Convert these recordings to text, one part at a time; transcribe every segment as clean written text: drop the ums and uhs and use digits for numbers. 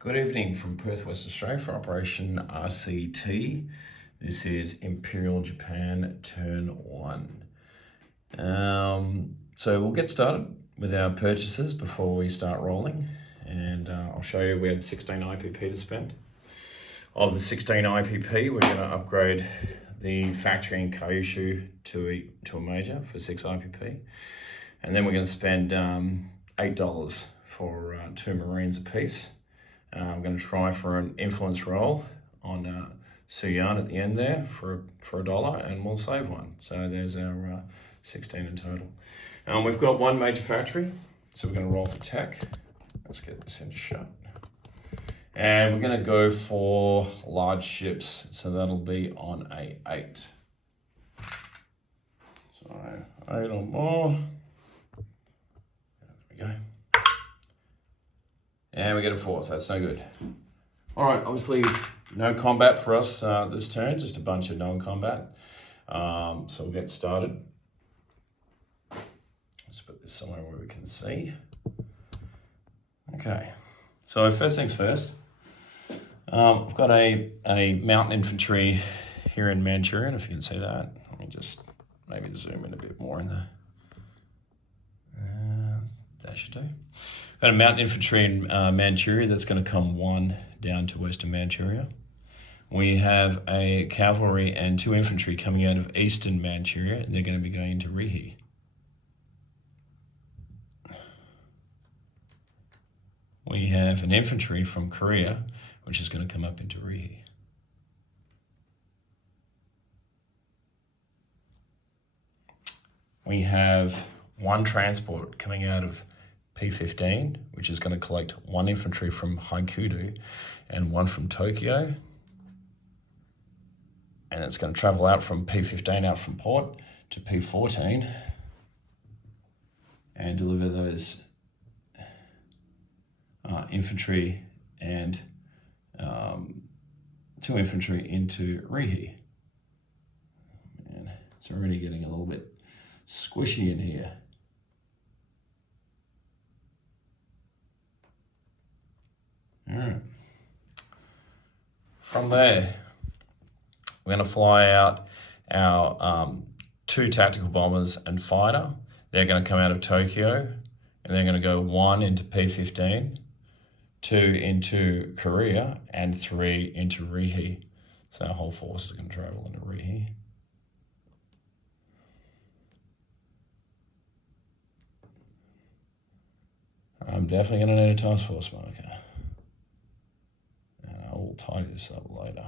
Good evening from Perth, West Australia for Operation RCT. This is Imperial Japan Turn 1. So we'll get started with our purchases before we start rolling. And I'll show you we had 16 IPP to spend. Of the 16 IPP, we're going to upgrade the factory in Kyushu to a major for 6 IPP. And then we're going to spend $8 for 2 Marines apiece. I'm going to try for an influence roll on Suyan at the end there for $1, and we'll save one. So there's our 16 in total. We've got one major factory, so we're going to roll for tech. Let's get this in shut. And we're going to go for large ships, so that'll be on a 8. So 8 or more. There we go. And we get a 4, so that's no good. All right, obviously no combat for us this turn, just a bunch of non-combat. So we'll get started. Let's put this somewhere where we can see. Okay, so first things first. I've got a mountain infantry here in Manchurian, if you can see that. Let me just maybe zoom in a bit more in the... that should do. Got a mountain infantry in Manchuria that's going to come 1 down to Western Manchuria. We have a cavalry and 2 infantry coming out of Eastern Manchuria, and they're going to be going into Rihi. We have an infantry from Korea, which is going to come up into Rihi. We have 1 transport coming out of P15, which is going to collect 1 infantry from Haikudu and 1 from Tokyo. And it's going to travel out from P15 out from port to P14 and deliver those infantry and 2 infantry into Rihi. Man, it's already getting a little bit squishy in here. All right. From there, we're going to fly out our 2 tactical bombers and fighter. They're going to come out of Tokyo, and they're going to go 1 into P15, 2 into Korea, and 3 into Rihi. So our whole force is going to travel into Rihi. I'm definitely going to need a task force marker. We'll tidy this up later.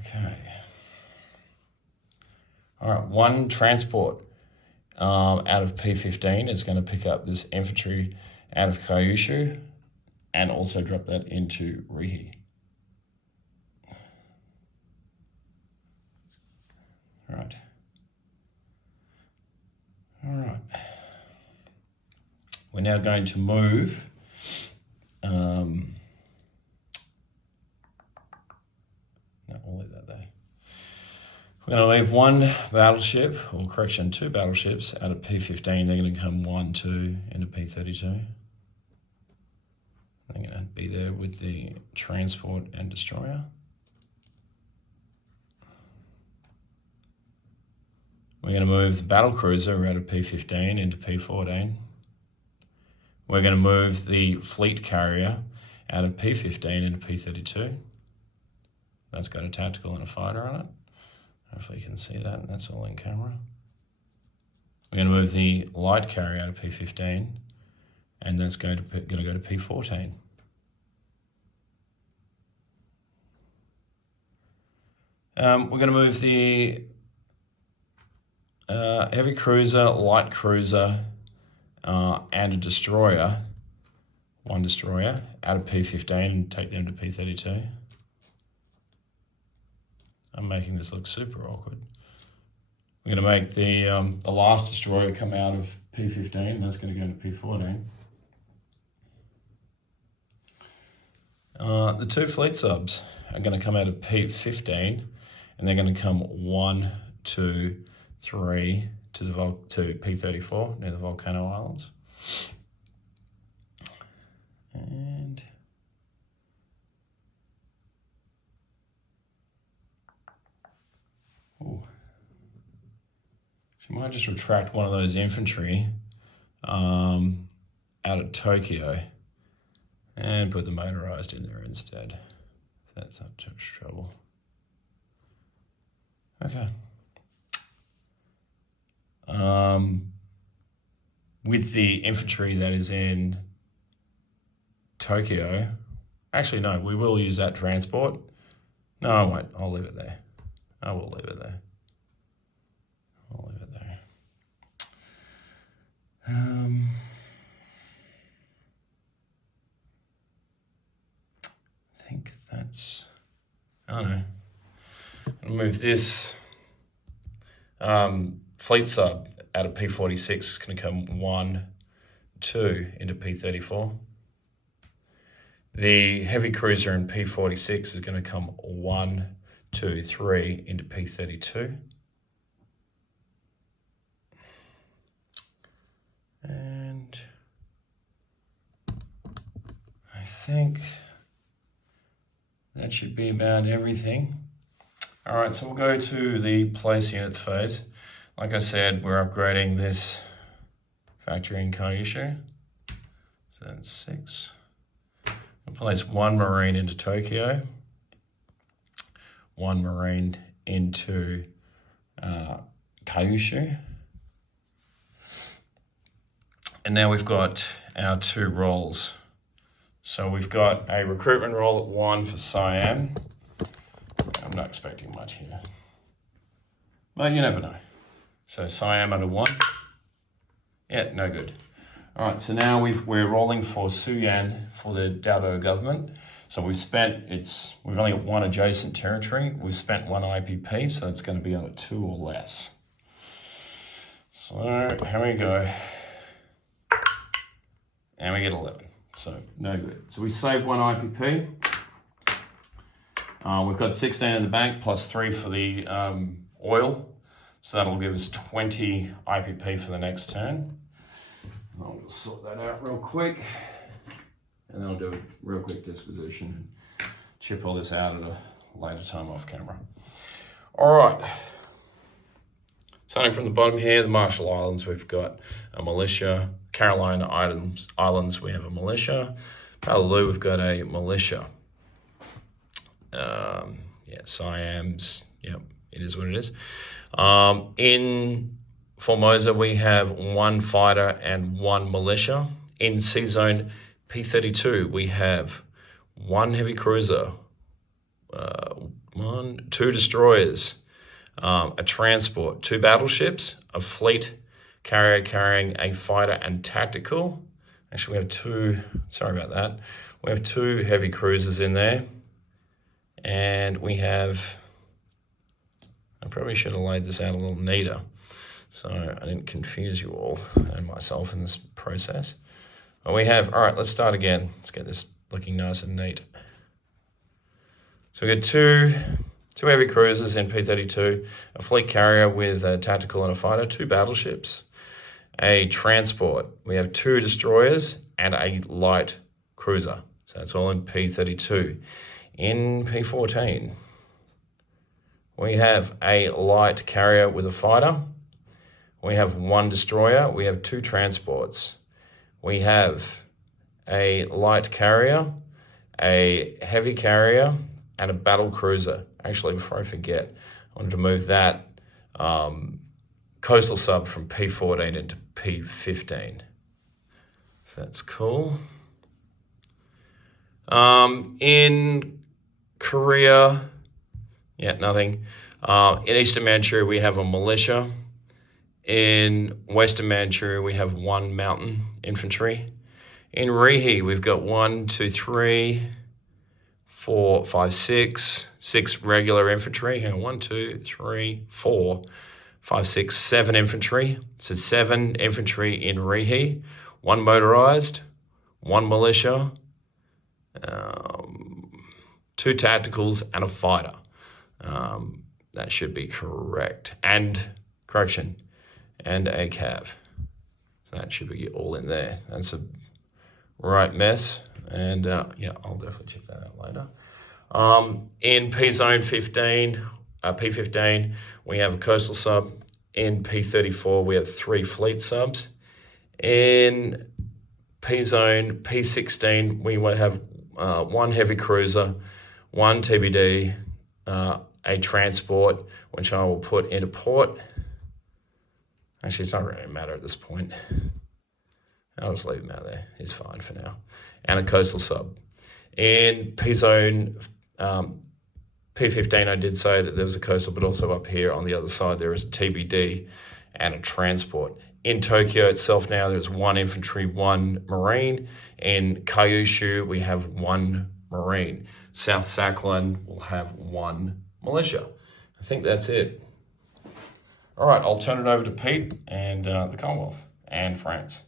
Okay. All right, 1 transport out of P15 is going to pick up this infantry out of Kyushu and also drop that into Rihi. All right. All right. We're now going to move we'll leave that there. We're going to leave 1 battleship, or correction, 2 battleships out of P15. They're going to come 1, 2 into P32. They're going to be there with the transport and destroyer. We're going to move the battle cruiser out of P15 into P14. We're going to move the fleet carrier out of P15 into P32. That's got a tactical and a fighter on it. Hopefully you can see that, and that's all in camera. We're going to move the light carrier out of P15, and that's going to go to P14. We're going to move the heavy cruiser, light cruiser, and a destroyer, 1 destroyer, out of P15 and take them to P32. I'm making this look super awkward. We're going to make the last destroyer come out of P15. That's going to go to P14. The 2 fleet subs are going to come out of P15, and they're going to come 1, 2, 3 to P34 near the Volcano Islands. And might just retract one of those infantry out of Tokyo and put the motorized in there instead. That's not too much trouble. Okay. With the infantry that is in Tokyo, actually no, we will use that transport. No, I won't. I'll leave it there. I will leave it there. I'll leave it there. I think that's, I don't know. I'll move this fleet sub out of P46. It's going to come 1, 2 into P34. The heavy cruiser in P46 is going to come 1, 2, 3 into P32. And I think that should be about everything. All right, so we'll go to the place units phase. Like I said, we're upgrading this factory in Kyushu. So that's 6. We'll place 1 Marine into Tokyo, 1 Marine into Kyushu. And now we've got our 2 roles. So we've got a recruitment role at 1 for Siam. I'm not expecting much here, but you never know. So Siam under 1. Yeah, no good. All right, so now we're rolling for Suyan for the Dado government. So we've only got 1 adjacent territory. We've spent 1 IPP, so it's going to be on a 2 or less. So here we go. And we get 11, so no good. So we save 1 IPP. We've got 16 in the bank plus 3 for the oil. So that'll give us 20 IPP for the next turn. I'll just sort that out real quick. And then I'll do a real quick disposition and chip all this out at a later time off camera. All right. Starting from the bottom here, the Marshall Islands, we've got a militia. Carolina Islands, we have a militia. Palau, we've got a militia. Siam's, yep, it is what it is. In Formosa, we have 1 fighter and 1 militia. In C-Zone P32, we have 1 heavy cruiser, 2 destroyers, a transport, 2 battleships, a fleet carrier carrying a fighter and tactical. Actually, we have 2, sorry about that. We have 2 heavy cruisers in there. And we have, I probably should have laid this out a little neater so I didn't confuse you all and myself in this process. But we have, all right, let's start again. Let's get this looking nice and neat. So we got two heavy cruisers in P32, a fleet carrier with a tactical and a fighter, 2 battleships, a transport. We have 2 destroyers and a light cruiser. So that's all in P32. In P14, we have a light carrier with a fighter. We have 1 destroyer. We have 2 transports. We have a light carrier, a heavy carrier, and a battle cruiser. Actually, before I forget, I wanted to move that coastal sub from P14 into P15. That's cool. In Korea, nothing. In Eastern Manchuria, we have a militia. In Western Manchuria, we have 1 mountain infantry. In Rihe, we've got 1, 2, 3, 4, 5, 6 regular infantry. Hang on, 1, 2, 3, 4, 5, 6, 7 infantry. So 7 infantry in Rihe, 1 motorized, 1 militia, 2 tacticals, and a fighter. That should be correct. And a cav. So that should be all in there. That's a right mess. And I'll definitely check that out later. In P-Zone 15, P15, we have a coastal sub, in P34, we have 3 fleet subs. In P-Zone, P16, we will have 1 heavy cruiser, 1 TBD, a transport, which I will put into port. Actually, it's not really a matter at this point. I'll just leave him out there. He's fine for now. And a coastal sub. In P-Zone, P15, I did say that there was a coastal, but also up here on the other side, there is a TBD and a transport. In Tokyo itself now, there's 1 infantry, 1 marine. In Kyushu, we have 1 marine. South Sakhalin will have 1 militia. I think that's it. All right, I'll turn it over to Pete and the Commonwealth and France.